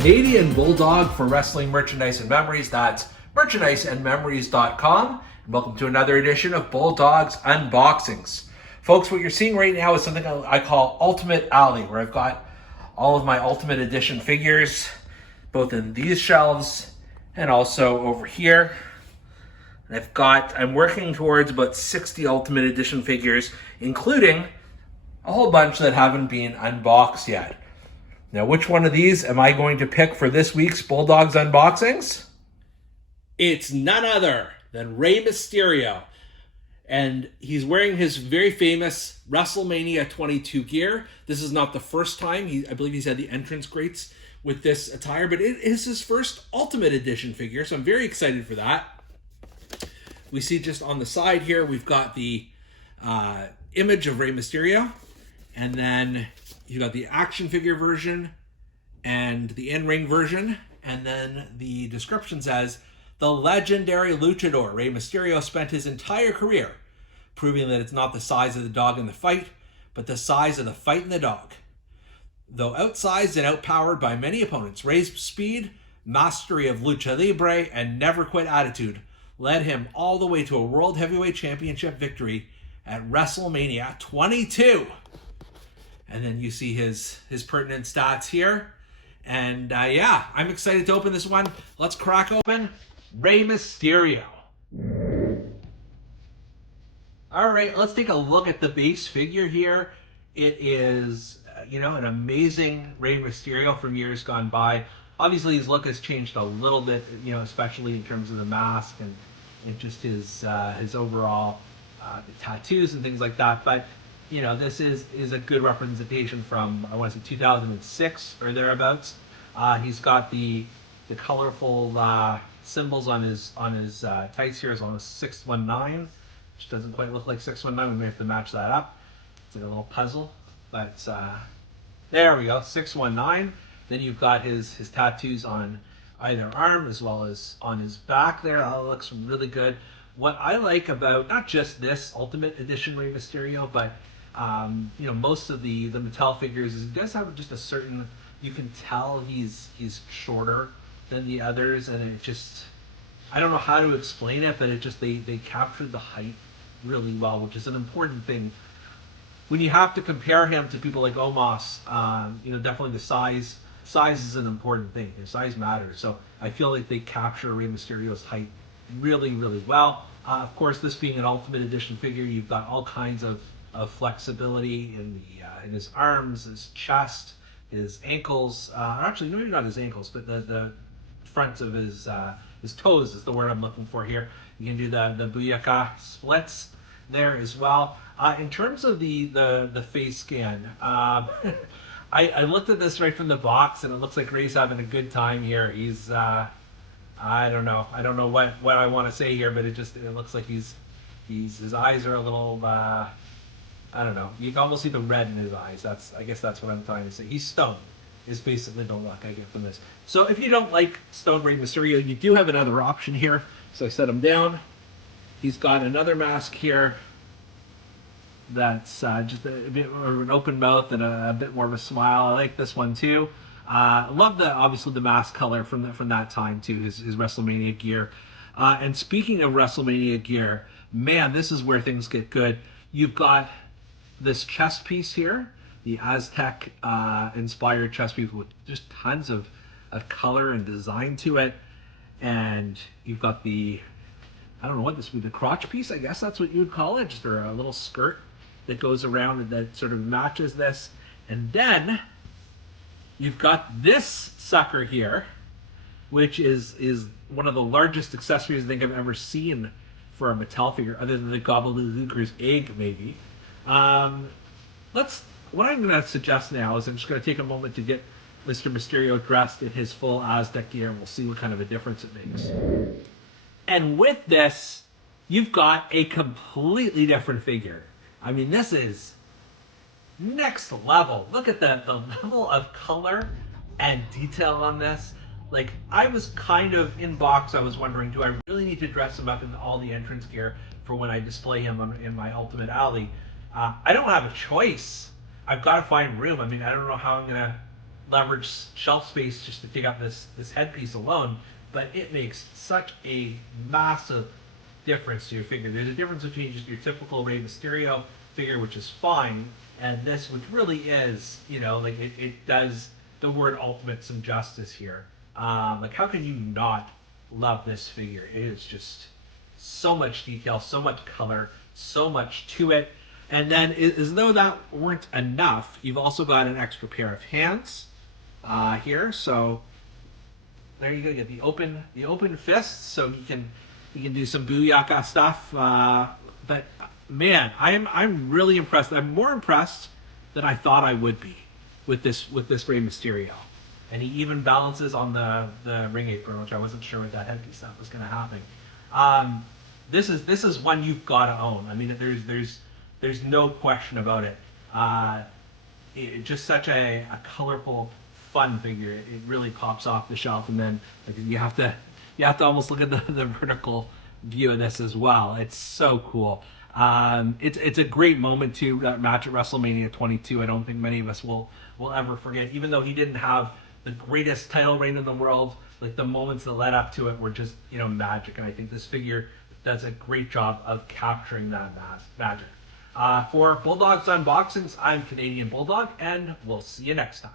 Canadian Bulldog for wrestling merchandise and memories. That's merchandiseandmemories.com. And welcome to another edition of Bulldog's Unboxings. Folks, what you're seeing right now is something I call Ultimate Alley, where I've got all of my Ultimate Edition figures, both in these shelves and also over here. And I'm working towards about 60 Ultimate Edition figures, including a whole bunch that haven't been unboxed yet. Now, which one of these am I going to pick for this week's Bulldogs Unboxings? It's none other than Rey Mysterio. And he's wearing his very famous WrestleMania 22 gear. This is not the first time. I believe he's had the entrance greats with this attire, but it is his first Ultimate Edition figure, so I'm very excited for that. We see just on the side here, we've got the image of Rey Mysterio, and then you've got the action figure version and the in-ring version, and then the description says, the legendary luchador Rey Mysterio spent his entire career proving that it's not the size of the dog in the fight, but the size of the fight in the dog. Though outsized and outpowered by many opponents, Rey's speed, mastery of lucha libre, and never quit attitude led him all the way to a World Heavyweight Championship victory at WrestleMania 22. And then you see his pertinent stats here. And yeah, I'm excited to open this one. Let's crack open Rey Mysterio. All right, let's take a look at the base figure here. It is, an amazing Rey Mysterio from years gone by. Obviously, his look has changed a little bit, especially in terms of the mask and just his overall tattoos and things like that. But this is a good representation from, I want to say, 2006 or thereabouts. He's got the colorful symbols on his tights here, as well as 619, which doesn't quite look like 619. We may have to match that up. It's like a little puzzle, but there we go, 619. Then you've got his tattoos on either arm as well as on his back there. That looks really good. What I like about not just this Ultimate Edition Rey Mysterio, but most of the Mattel figures, is he does have just a certain, you can tell he's shorter than the others, and it just, I don't know how to explain it, but it just, they captured the height really well, which is an important thing. When you have to compare him to people like Omos, definitely the size is an important thing. The size matters. So I feel like they capture Rey Mysterio's height really, really well. Of course, this being an Ultimate Edition figure, you've got all kinds of flexibility in his arms, his chest, his ankles. Actually, maybe not his ankles, but the fronts of his toes is the word I'm looking for here. You can do the Booyaka splits there as well. In terms of the face scan, I looked at this right from the box, and it looks like Rey's having a good time here. He's I don't know what I want to say here, but it looks like his eyes are a little I don't know. You can almost see the red in his eyes. I guess that's what I'm trying to say. He's stoned, is basically the look I get from this. So if you don't like Stone Rey Mysterio, you do have another option here. So I set him down. He's got another mask here that's just a bit more of an open mouth and a bit more of a smile. I like this one too. I love obviously the mask color from that time too, his WrestleMania gear. And speaking of WrestleMania gear, man, this is where things get good. You've got this chest piece here, the Aztec inspired chest piece with just tons of color and design to it. And you've got I don't know what this would be, the crotch piece, I guess that's what you would call it, just a little skirt that goes around and that sort of matches this. And then you've got this sucker here, which is one of the largest accessories I think I've ever seen for a Mattel figure, other than the Gobbledygooker's egg, maybe. What I'm going to suggest now is I'm just going to take a moment to get Mr. Mysterio dressed in his full Aztec gear, and we'll see what kind of a difference it makes. And with this, you've got a completely different figure. I mean, this is next level. Look at the level of color and detail on this. Like, I was kind of in box, I was wondering, do I really need to dress him up in all the entrance gear for when I display him in my Ultimate Alley? I don't have a choice. I've got to find room. I mean, I don't know how I'm gonna leverage shelf space just to take up this headpiece alone, but it makes such a massive difference to your figure. There's a difference between just your typical Rey Mysterio figure, which is fine, and this, which really is, you know, like it does the word ultimate some justice here. Like, how can you not love this figure? It is just so much detail, so much color, so much to it. And then, as though that weren't enough, you've also got an extra pair of hands here. So there you go. You get the open fists, so you can do some Booyaka stuff. But man, I'm really impressed. I'm more impressed than I thought I would be with this Rey Mysterio. And he even balances on the ring apron, which I wasn't sure with that headpiece that was going to happen. This is one you've got to own. I mean, there's no question about it. Just such a colorful, fun figure. It really pops off the shelf, and then like, you have to almost look at the vertical view of this as well. It's so cool. It's a great moment too. That match at WrestleMania 22. I don't think many of us will ever forget. Even though he didn't have the greatest title reign in the world, like the moments that led up to it were just, you know, magic. And I think this figure does a great job of capturing that magic. For Bulldog's Unboxings, I'm Canadian Bulldog, and we'll see you next time.